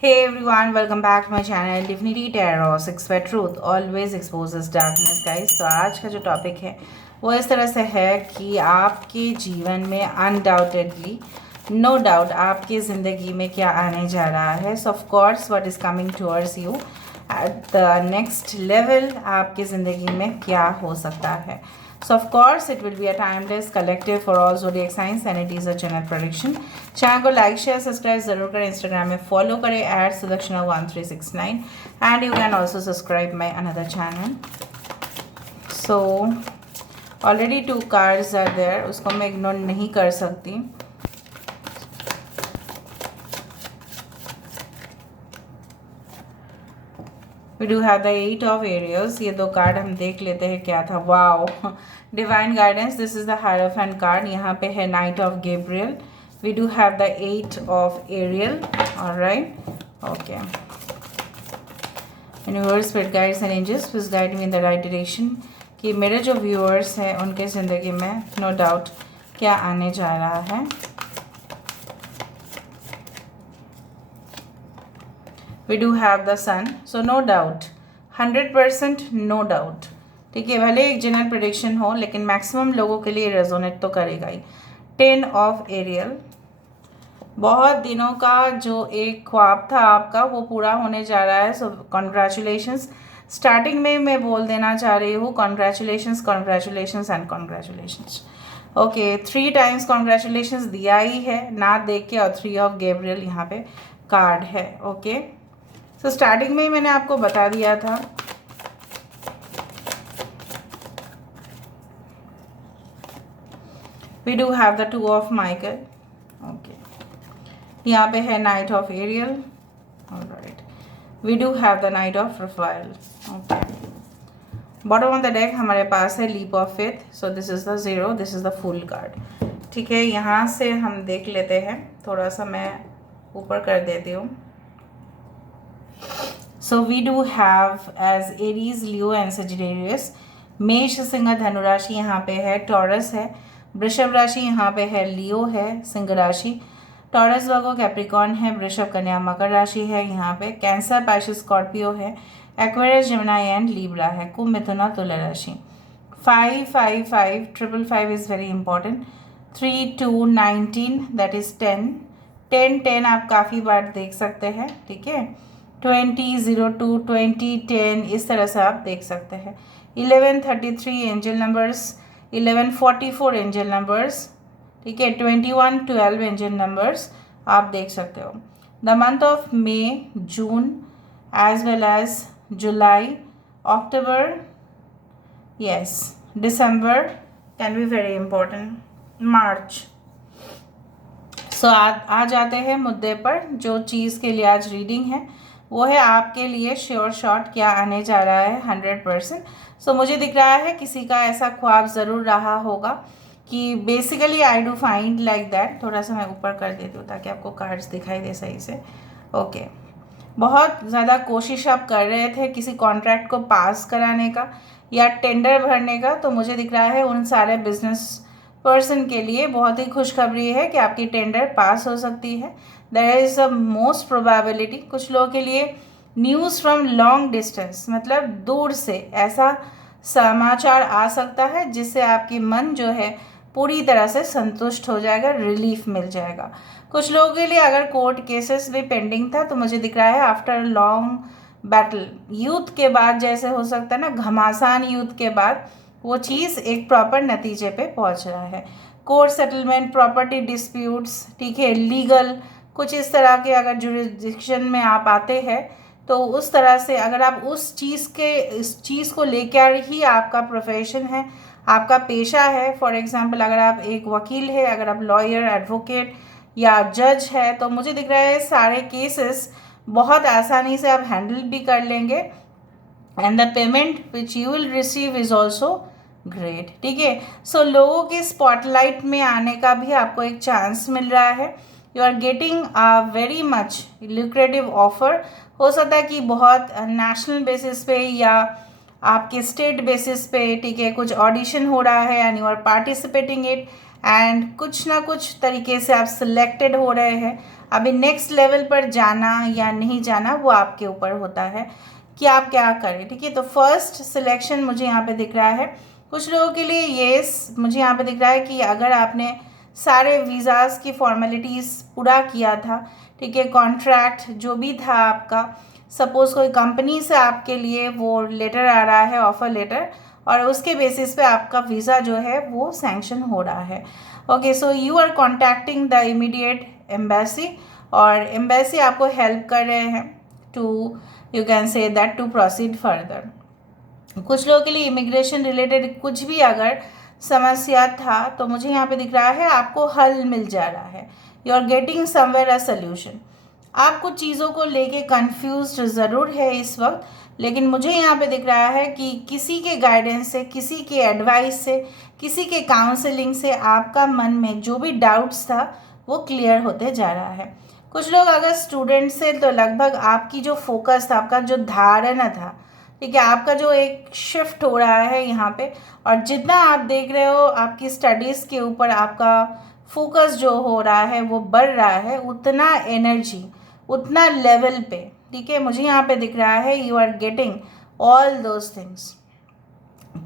Hey everyone, welcome back to my channel Divinity Tarot 6 Where Truth Always Exposes Darkness guys। तो आज का जो topic है वो इस तरह से है कि आपके जीवन में अनडाउटेडली नो डाउट आपकी ज़िंदगी में क्या आने जा रहा है। So of course what is coming towards you at the next level आपकी ज़िंदगी में क्या हो सकता है। So of course it will be a timeless collective for all zodiac signs and it is a general prediction। Channel को like share subscribe जरूर करें, इंस्टाग्राम में फॉलो करें @Sudakshana1369 and you can also subscribe my another channel. So already 2 cards are there, उसको मैं ignore नहीं कर सकती। We do have the 8 of aerials. ये 2 कार्ड हम देख लेते हैं क्या था। Wow, divine guidance, this is the hierophant card. यहाँ पे है knight of Gabriel. We do have the 8 of Ariel. Alright, okay. Universe, spirit guides and angels please guide me in the right direction कि मेरे जो viewers हैं उनके ज़िंदगी में नो डाउट क्या आने जा रहा है। We do have the sun, so no doubt, 100% no doubt। ठीक है, भले एक जनरल प्रेडिक्शन हो लेकिन मैक्सिमम लोगों के लिए रेजोनेट तो करेगा ही। 10 ऑफ एरियल, बहुत दिनों का जो एक ख्वाब था आपका वो पूरा होने जा रहा है। सो कॉन्ग्रेचुलेशंस। स्टार्टिंग में मैं बोल देना चाह रही हूँ congratulations, congratulations and congratulations. Okay, 3 times congratulations दिया ही है ना देख के, और 3 ऑफ गैब्रियल यहाँ पे कार्ड है। ओके, सो स्टार्टिंग में ही मैंने आपको बता दिया था। We do have the 2 of Michael. Okay, यहाँ पे है knight of Ariel. Alright, we do have the knight of Raphael. Okay, bottom of the deck हमारे पास है leap of faith. So this is the 0, this is the full card. ठीक है, यहाँ से हम देख लेते हैं। थोड़ा सा मैं ऊपर कर देती हूँ। So we do have as Aries, Leo and Sagittarius। मेष, सिंह, धनु राशि यहाँ पे है, टॉरस है, वृषभ राशि यहाँ पे है, लियो है, सिंह राशि, टॉरस, वर्गो, कैप्रिकॉर्न है, वृषभ, कन्या, मकर राशि है यहाँ पे, कैंसर, पाइसेस, स्कॉर्पियो है, एक्वेरियस, जेमिनी एंड लिब्रा है, कुंभ, मिथुन और तुला राशि। 5 5 5 555 is very important. 3 2 19 that is 10 10 10 आप काफ़ी बार देख सकते हैं। ठीक है, 20 02 20 10 इस तरह से आप देख सकते हैं। 11 33 एंजल नंबर्स, 11 44 एंजल नंबर्स। ठीक है, 21 12 एंजल नंबर्स आप देख सकते हो। The month of May, June as well as July, October, yes, December can be very important, March. So आ जाते हैं मुद्दे पर। जो चीज़ के लिए आज रीडिंग है वो है आपके लिए श्योर शॉट क्या आने जा रहा है 100%। सो मुझे दिख रहा है किसी का ऐसा ख्वाब ज़रूर रहा होगा कि basically I do find like that. थोड़ा सा मैं ऊपर कर देती हूँ ताकि आपको कार्ड्स दिखाई दे सही से। ओके, बहुत ज़्यादा कोशिश आप कर रहे थे किसी कॉन्ट्रैक्ट को पास कराने का या टेंडर भरने का, तो मुझे दिख रहा है उन सारे बिजनेस पर्सन के लिए बहुत ही खुशखबरी है कि आपकी टेंडर पास हो सकती है। There is a most probability कुछ लोगों के लिए न्यूज़ फ्रॉम लॉन्ग डिस्टेंस, मतलब दूर से ऐसा समाचार आ सकता है जिससे आपकी मन जो है पूरी तरह से संतुष्ट हो जाएगा, रिलीफ मिल जाएगा। कुछ लोगों के लिए अगर कोर्ट केसेस भी पेंडिंग था तो मुझे दिख रहा है आफ्टर लॉन्ग बैटल, यूथ के बाद जैसे हो सकता है ना, घमासान यूथ के बाद वो चीज़ एक प्रॉपर नतीजे पे पहुंच रहा है। कोर्ट सेटलमेंट, प्रॉपर्टी डिस्प्यूट्स, ठीक है, लीगल कुछ इस तरह के अगर जुरिडिक्शन में आप आते हैं तो उस तरह से अगर आप उस चीज़ को लेकर ही आपका प्रोफेशन है, आपका पेशा है। फॉर एग्जांपल अगर आप एक वकील है, अगर आप लॉयर, एडवोकेट या जज है, तो मुझे दिख रहा है सारे केसेस बहुत आसानी से आप हैंडल भी कर लेंगे and the payment which you will receive is also great. ठीक है, सो लोगों के स्पॉटलाइट में आने का भी आपको एक चांस मिल रहा है। You are getting a very much lucrative offer. हो सकता है कि बहुत नेशनल बेसिस पे या आपके स्टेट बेसिस पे, ठीक है, कुछ ऑडिशन हो रहा है and you are participating it and कुछ ना कुछ तरीके से आप सिलेक्टेड हो रहे हैं। अभी नेक्स्ट लेवल पर जाना या नहीं जाना वो आपके ऊपर होता है कि आप क्या करें, ठीक है। तो फर्स्ट सिलेक्शन मुझे यहाँ पे दिख रहा है कुछ लोगों के लिए, येस मुझे यहाँ पे दिख रहा है कि अगर आपने सारे वीज़ाज़ की फॉर्मेलिटीज़ पूरा किया था, ठीक है, कॉन्ट्रैक्ट जो भी था आपका, सपोज़ कोई कंपनी से आपके लिए वो लेटर आ रहा है, ऑफ़र लेटर, और उसके बेसिस पे आपका वीज़ा जो है वो सैंक्शन हो रहा है। Okay, so you are contacting the immediate embassy, और एम्बेसी आपको हेल्प कर रहे हैं to, you can say that, to proceed further. कुछ लोगों के लिए इमिग्रेशन रिलेटेड कुछ भी अगर समस्या था तो मुझे यहाँ पे दिख रहा है आपको हल मिल जा रहा है। You are getting somewhere a solution. आप कुछ चीज़ों को लेके कंफ्यूज्ड ज़रूर है इस वक्त, लेकिन मुझे यहाँ पे दिख रहा है कि किसी के गाइडेंस से, किसी के एडवाइस से, किसी के काउंसलिंग से आपका मन में जो भी डाउट्स था वो क्लियर होते जा रहा है। कुछ लोग अगर स्टूडेंट से, तो लगभग आपकी जो फोकस था, आपका जो धारणा था, ठीक है, आपका जो एक शिफ्ट हो रहा है यहाँ पे, और जितना आप देख रहे हो आपकी स्टडीज़ के ऊपर आपका फोकस जो हो रहा है वो बढ़ रहा है, उतना एनर्जी, उतना लेवल पे, ठीक है, मुझे यहाँ पे दिख रहा है you are getting all those things.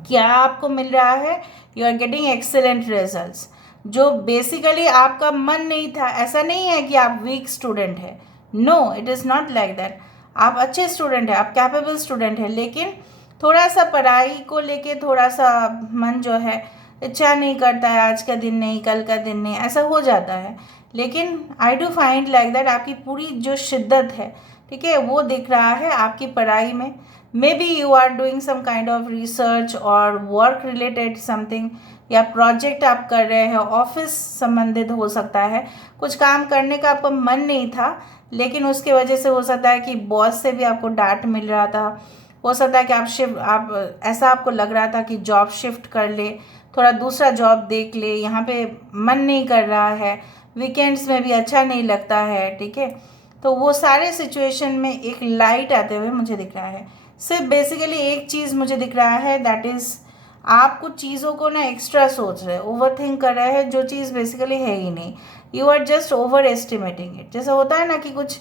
क्या आपको मिल रहा है? You are getting excellent results. जो बेसिकली आपका मन नहीं था, ऐसा नहीं है कि आप वीक स्टूडेंट है, no, it is not like that. आप अच्छे स्टूडेंट हैं, आप कैपेबल स्टूडेंट हैं, लेकिन थोड़ा सा पढ़ाई को लेके थोड़ा सा मन जो है इच्छा नहीं करता है, आज का दिन नहीं, कल का दिन नहीं, ऐसा हो जाता है। लेकिन आई डू फाइंड लाइक दैट आपकी पूरी जो शिद्दत है, ठीक है, वो दिख रहा है आपकी पढ़ाई में। Maybe you are doing some kind of research और वर्क रिलेटेड समथिंग, या प्रोजेक्ट आप कर रहे हैं, ऑफिस संबंधित हो सकता है, कुछ काम करने का आपका मन नहीं था, लेकिन उसके वजह से हो सकता है कि बॉस से भी आपको डांट मिल रहा था, हो सकता है कि आप ऐसा आपको लग रहा था कि जॉब शिफ्ट कर ले, थोड़ा दूसरा जॉब देख ले, यहाँ पे मन नहीं कर रहा है, वीकेंड्स में भी अच्छा नहीं लगता है, ठीक है। तो वो सारे सिचुएशन में एक लाइट आते हुए मुझे दिख रहा है। सिर्फ बेसिकली एक चीज़ मुझे दिख रहा है, दैट इज़ आप कुछ चीज़ों को ना एक्स्ट्रा सोच रहे हैं, ओवर थिंक कर रहे हैं, जो चीज़ बेसिकली है ही नहीं। You are just overestimating it. जैसा होता है ना कि कुछ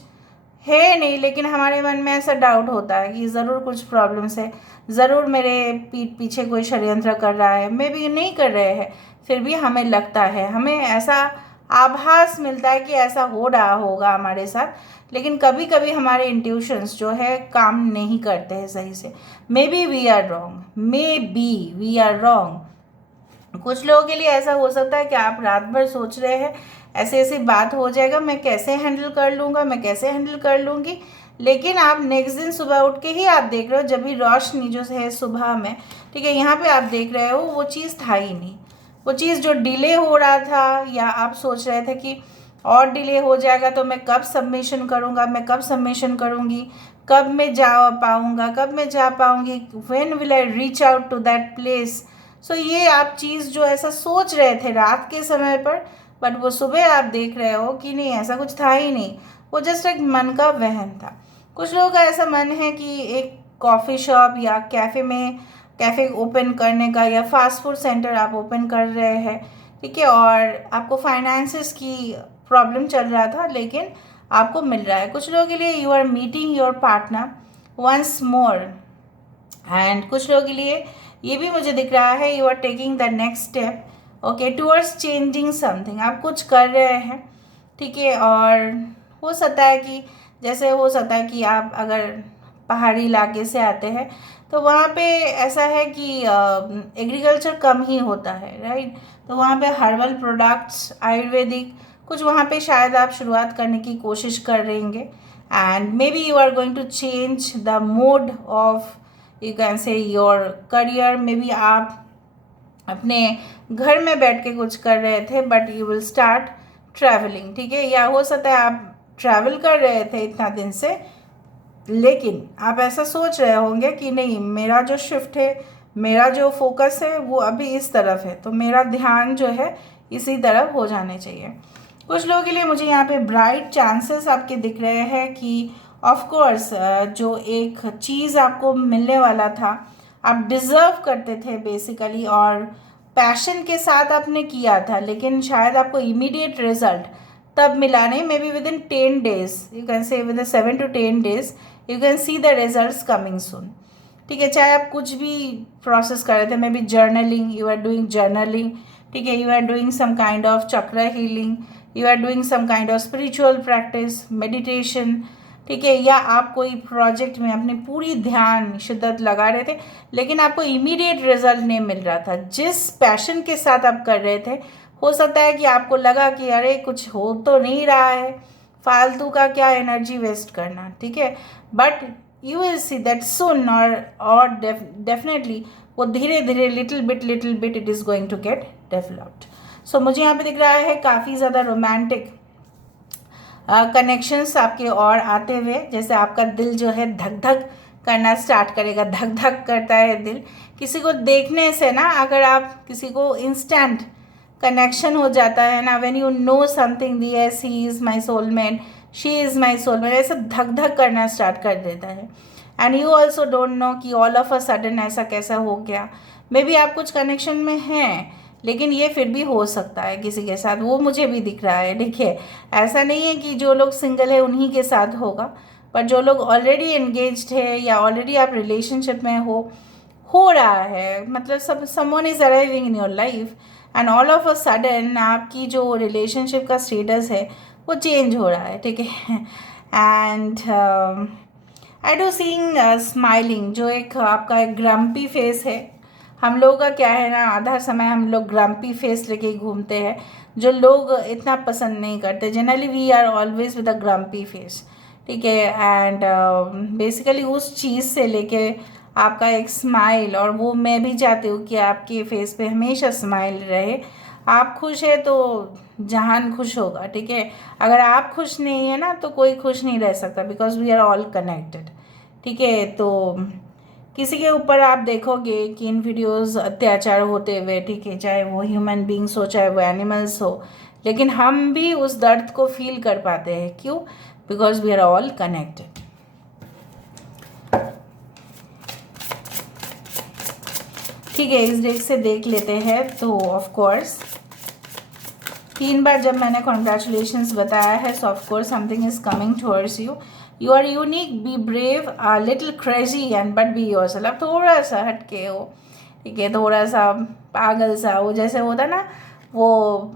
है नहीं, लेकिन हमारे मन में ऐसा डाउट होता है कि ज़रूर कुछ प्रॉब्लम्स है, ज़रूर मेरे पीठ पीछे कोई षड्यंत्र कर रहा है, मे भी नहीं कर रहे हैं, फिर भी हमें लगता है, हमें ऐसा आभास मिलता है कि ऐसा हो रहा होगा हमारे साथ, लेकिन कभी कभी हमारे इंट्यूशंस जो है काम नहीं करते हैं सही से। Maybe we are wrong, maybe we are wrong. कुछ लोगों के लिए ऐसा हो सकता है कि आप रात भर सोच रहे हैं ऐसे ऐसी बात हो जाएगा, मैं कैसे हैंडल कर लूँगा, मैं कैसे हैंडल कर लूँगी, लेकिन आप नेक्स्ट दिन सुबह उठ के ही आप देख रहे हो, जब भी रोशनी जो है सुबह में, ठीक है, यहाँ पे आप देख रहे हो वो चीज़ था ही नहीं। वो चीज़ जो डिले हो रहा था, या आप सोच रहे थे कि और डिले हो जाएगा तो मैं कब सबमिशन करूँगा, मैं कब सबमिशन करूँगी, कब मैं जा पाऊँगा, कब मैं जा पाऊँगी, when will I reach out to that place. So ये आप चीज़ जो ऐसा सोच रहे थे रात के समय पर, बट वो सुबह आप देख रहे हो कि नहीं, ऐसा कुछ था ही नहीं, वो जस्ट एक मन का वहम था। कुछ लोगों का ऐसा मन है कि एक कॉफ़ी शॉप या कैफ़े ओपन करने का, या फास्ट फूड सेंटर आप ओपन कर रहे हैं, ठीक है, और आपको फाइनेंसिस की प्रॉब्लम चल रहा था, लेकिन आपको मिल रहा है। कुछ लोगों के लिए you are meeting your partner once more, and कुछ लोगों के लिए ये भी मुझे दिख रहा है you are taking the next step, okay, towards changing something. आप कुछ कर रहे हैं, ठीक है, और हो सकता है कि जैसे हो सकता है कि आप अगर पहाड़ी इलाके से आते हैं तो वहाँ पे ऐसा है कि एग्रीकल्चर कम ही होता है, राइट। तो वहाँ पे हर्बल प्रोडक्ट्स, आयुर्वेदिक कुछ वहाँ पे शायद आप शुरुआत करने की कोशिश कर रहेंगे, and maybe you are going to change the mode of, you can say, your career. Maybe आप अपने घर में बैठ के कुछ कर रहे थे, but you will start travelling, ठीक है, या हो सकता है आप ट्रैवल कर रहे थे इतना दिन से, लेकिन आप ऐसा सोच रहे होंगे कि नहीं, मेरा जो शिफ्ट है, मेरा जो फोकस है वो अभी इस तरफ है, तो मेरा ध्यान जो है इसी तरफ हो जाने चाहिए। कुछ लोगों के लिए मुझे यहाँ पे ब्राइट चांसेस आपके दिख रहे हैं कि ऑफ कोर्स जो एक चीज़ आपको मिलने वाला था, आप डिज़र्व करते थे बेसिकली, और पैशन के साथ आपने किया था, लेकिन शायद आपको इमीडिएट रिजल्ट तब मिला नहीं, may be with in 10 days, you can से with in 7 to 10 days you can see the results coming soon. ठीक है, चाहे आप कुछ भी प्रोसेस कर रहे थे, maybe journaling, you are doing journaling, ठीक है, you are doing some kind of chakra healing, you are doing some kind of spiritual practice, meditation, ठीक है, या आप कोई प्रोजेक्ट में अपनी पूरी ध्यान शिद्दत लगा रहे थे, लेकिन आपको इमीडिएट रिजल्ट नहीं मिल रहा था। जिस पैशन के साथ आप कर रहे थे, हो सकता है कि आपको लगा कि अरे कुछ हो तो नहीं रहा है, फालतू का क्या एनर्जी वेस्ट करना, ठीक है, but you will see that soon और डेफिनेटली वो धीरे धीरे little bit it is going to get developed. So मुझे यहाँ पे दिख रहा है काफ़ी ज़्यादा रोमांटिक कनेक्शंस आपके और आते हुए, जैसे आपका दिल जो है धक धक करना स्टार्ट करेगा, धक धक करता है दिल किसी को देखने से ना। अगर आप किसी को इंस्टेंट कनेक्शन हो जाता है ना, when you know something the S he is my soulmate, she is my soulmate, ऐसा धक धक करना स्टार्ट कर देता है। And you also don't know कि ऑल ऑफ अ सडन ऐसा कैसा हो गया। मे बी आप कुछ कनेक्शन में हैं, लेकिन ये फिर भी हो सकता है किसी के साथ, वो मुझे भी दिख रहा है। देखिए, ऐसा नहीं है कि जो लोग सिंगल है उन्हीं के साथ होगा, पर जो लोग ऑलरेडी एंगेज्ड है या ऑलरेडी आप रिलेशनशिप में हो रहा है, मतलब someone is arriving in your life and all of a sudden आपकी जो रिलेशनशिप का स्टेटस है वो चेंज हो रहा है, ठीक है। And I do seeing smiling, जो एक आपका एक ग्रम्पी फेस है। हम लोगों का क्या है ना, आधा समय हम लोग ग्रम्पी फेस लेके घूमते हैं, जो लोग इतना पसंद नहीं करते। Generally we are always with a grumpy face, ठीक है, एंड बेसिकली उस चीज़ से लेके आपका एक स्माइल, और वो मैं भी चाहती हूँ कि आपके फेस पे हमेशा स्माइल रहे। आप खुश है तो जहान खुश होगा, ठीक है। अगर आप खुश नहीं है ना तो कोई खुश नहीं रह सकता, because we are all connected, ठीक है। तो किसी के ऊपर आप देखोगे कि इन वीडियोस अत्याचार होते हुए, ठीक है, चाहे वो ह्यूमन बींग्स हो चाहे वो एनिमल्स हो, लेकिन हम भी उस दर्द को फील कर पाते हैं। क्यों? Because we are all connected. ठीक है, इस डेक से देख लेते हैं। तो ऑफ कोर्स 3 बार जब मैंने कॉन्ग्रेचुलेशंस बताया है, so of course something is coming towards you. You are unique, be brave, little crazy and but be yourself. अब थोड़ा सा हटके हो, ठीक है, थोड़ा सा पागल सा, वो जैसे होता ना, वो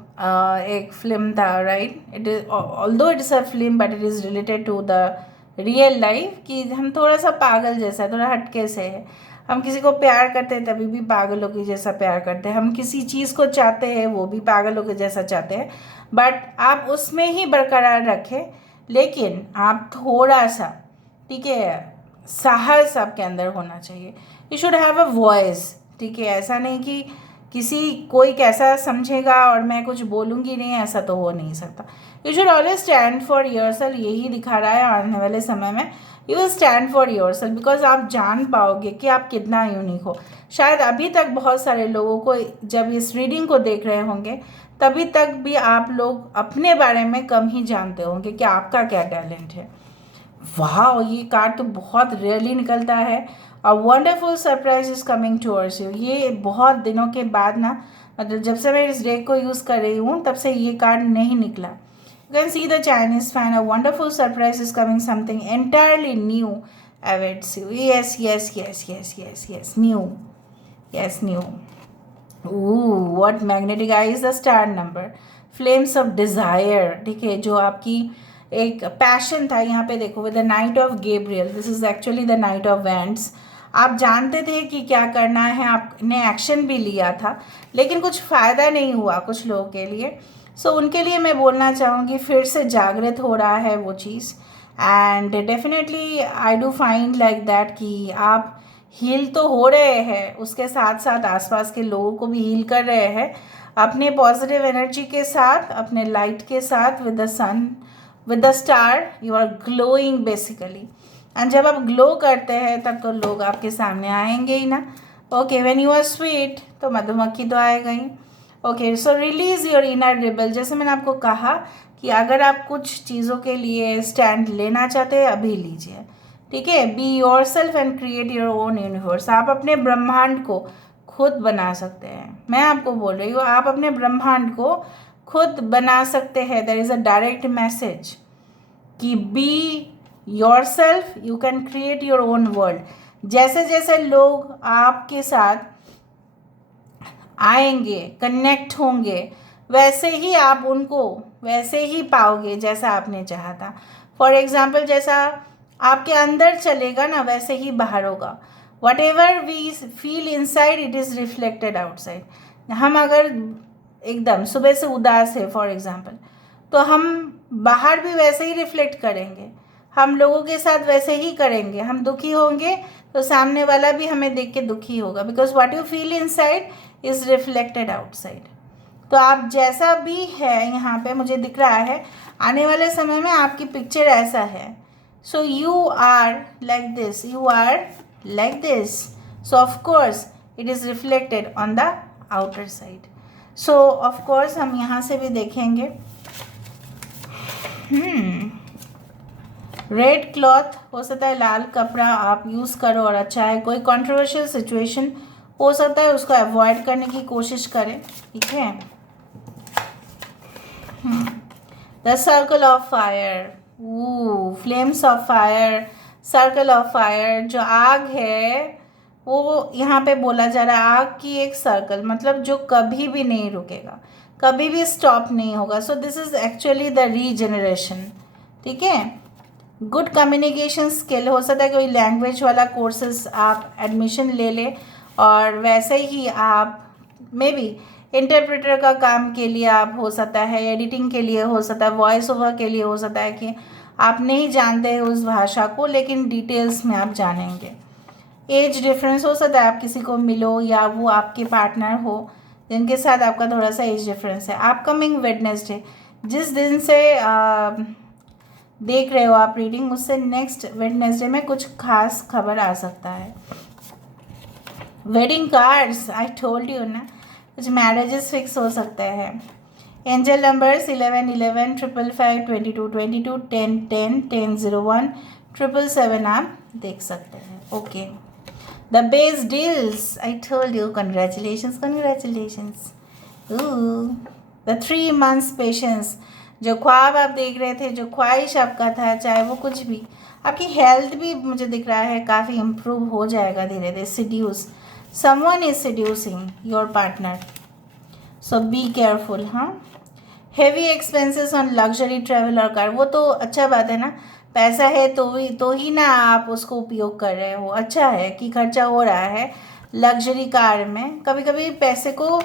एक फिल्म था, right, it is although it is a film but it is related to the real life, कि हम थोड़ा सा पागल जैसा, थोड़ा हटके से है। हम किसी को प्यार करते हैं तभी भी पागलों के जैसा प्यार करते हैं, हम किसी चीज़ को चाहते हैं वो भी पागलों के जैसा चाहते हैं, बट आप उसमें ही बरकरार रखें। लेकिन आप थोड़ा सा, ठीक है, साहस आपके अंदर होना चाहिए। You should have a voice, ठीक है। ऐसा नहीं कि कोई कैसा समझेगा और मैं कुछ बोलूँगी नहीं, ऐसा तो हो नहीं सकता। You should always stand for yourself, यही दिखा रहा है आने वाले समय में। You will stand for yourself, because आप जान पाओगे कि आप कितना यूनिक हो। शायद अभी तक बहुत सारे लोगों को, जब इस रीडिंग को देख रहे होंगे, तभी तक भी आप लोग अपने बारे में कम ही जानते होंगे कि आपका क्या टैलेंट है। वाह, ये कार्ड तो बहुत रेयरली निकलता है। A wonderful surprise is coming towards you. ये बहुत दिनों के बाद ना, मतलब जब से मैं इस डेक को यूज़ कर रही हूँ तब से ये कार्ड नहीं निकला। You can see the Chinese fan. A wonderful surprise is coming. Something entirely new awaits you. Yes, yes, yes, yes, yes, yes. New. Yes, new. Ooh, what magnetic eye is the star number. Flames of desire. ठीक है, जो आपकी एक passion था, यहाँ पे देखो, with the Knight of Gabriel. This is actually the Knight of Wands. आप जानते थे कि क्या करना है, आपने एक्शन भी लिया था, लेकिन कुछ फ़ायदा नहीं हुआ कुछ लोगों के लिए। सो उनके लिए मैं बोलना चाहूँगी, फिर से जागृत हो रहा है वो चीज़। And definitely I do find like that कि आप हील तो हो रहे हैं, उसके साथ साथ आसपास के लोगों को भी हील कर रहे हैं अपने पॉजिटिव एनर्जी के साथ, अपने लाइट के साथ, with the sun, with the star. You are glowing basically, and जब आप ग्लो करते हैं तब तो लोग आपके सामने आएंगे ही ना। Okay, when you are sweet तो मधुमक्खी तो आएगा ही। Okay, so release your inner rebel. जैसे मैंने आपको कहा कि अगर आप कुछ चीज़ों के लिए स्टैंड लेना चाहते हैं, अभी लीजिए, ठीक है। Be your self and create your own universe. आप अपने ब्रह्मांड को खुद बना सकते हैं। मैं आपको बोल रही हूँ, आप अपने ब्रह्मांड को खुद बना सकते हैं। There is a direct message कि be yourself, you can create your own world. जैसे जैसे लोग आपके साथ आएंगे, कनेक्ट होंगे, वैसे ही आप उनको वैसे ही पाओगे जैसा आपने चाहा था। फॉर एग्जाम्पल, जैसा आपके अंदर चलेगा ना, वैसे ही बाहर होगा। Whatever we feel inside, it is reflected outside. हम अगर एकदम सुबह से उदास है फॉर एग्जाम्पल, तो हम बाहर भी वैसे ही रिफ्लेक्ट करेंगे, हम लोगों के साथ वैसे ही करेंगे। हम दुखी होंगे तो सामने वाला भी हमें देख के दुखी होगा, because what you feel inside is reflected outside. तो आप जैसा भी है, यहाँ पे मुझे दिख रहा है आने वाले समय में आपकी पिक्चर ऐसा है। So you are like this, you are like this, so of course it is reflected on the outer side. So of course हम यहाँ से भी देखेंगे। रेड क्लॉथ हो सकता है, लाल कपड़ा आप यूज़ करो और अच्छा है। कोई कंट्रोवर्शियल सिचुएशन हो सकता है, उसको अवॉइड करने की कोशिश करें, ठीक है। The circle of fire, flames of fire, circle of fire, जो आग है वो यहाँ पे बोला जा रहा है, आग की एक सर्कल, मतलब जो कभी भी नहीं रुकेगा, कभी भी स्टॉप नहीं होगा। So this is actually the regeneration, ठीक है। गुड कम्युनिकेशन स्किल, हो सकता है कोई लैंग्वेज वाला कोर्सेज आप एडमिशन ले लें, और वैसे ही आप मे बी इंटरप्रेटर का काम के लिए आप, हो सकता है एडिटिंग के लिए, हो सकता है वॉइस ओवर के लिए, हो सकता है कि आप नहीं जानते हैं उस भाषा को, लेकिन डिटेल्स में आप जानेंगे। एज डिफरेंस, हो सकता है आप किसी को मिलो या वो आपके पार्टनर हो जिनके साथ आपका थोड़ा सा एज डिफरेंस है। अपकमिंग वेडनेसडे, जिस दिन से देख रहे हो आप रीडिंग, उससे नेक्स्ट वेडनेसडे में कुछ खास खबर आ सकता है। Wedding cards, I told you ना, कुछ मैरिजेस फिक्स हो सकते हैं। एंजल नंबर्स 11 11 555 22 22 10 10 10 01 777 आप देख सकते हैं। Okay, the base deals, I told you, congratulations congratulations. The 3 months patience, जो ख्वाब आप देख रहे थे, जो ख्वाहिश आपका था, चाहे वो कुछ भी, आपकी हेल्थ भी मुझे दिख रहा है काफ़ी इम्प्रूव हो जाएगा धीरे धीरे। Seduce, someone is seducing your partner, so be careful. हाँ, heavy expenses on luxury travel और कार, वो तो अच्छा बात है ना, पैसा है तो ही ना आप उसको उपयोग कर रहे हो। अच्छा है कि खर्चा हो रहा है लग्जरी कार में, कभी कभी पैसे को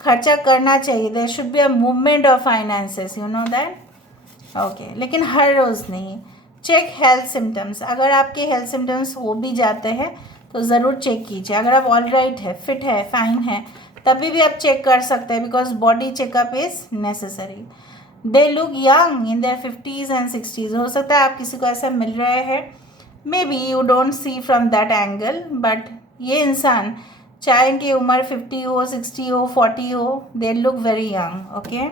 खर्चा करना चाहिए। There should be a movement of finances, you know that. Okay, लेकिन हर रोज़ नहीं। चेक हेल्थ सिम्टम्स, अगर आपके हेल्थ सिम्टम्स हो भी जाते हैं तो ज़रूर चेक कीजिए। अगर आप ऑल राइट है, फिट है, फाइन है, तभी भी आप चेक कर सकते हैं, because body checkup is necessary. They look young in their 50s and 60s, हो सकता है आप किसी को ऐसा मिल रहे हैं, may be you don't see from that angle, but ये इंसान चाहे इनकी उम्र 50 हो, 60 हो, 40 हो, they look very young. Okay,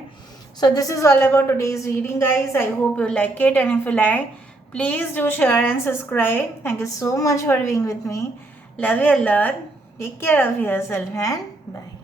so this is all about today's reading, guys. I hope you like it, and if you like, please do share and subscribe. Thank you so much for being with me. Love you a lot. Take care of yourself and bye.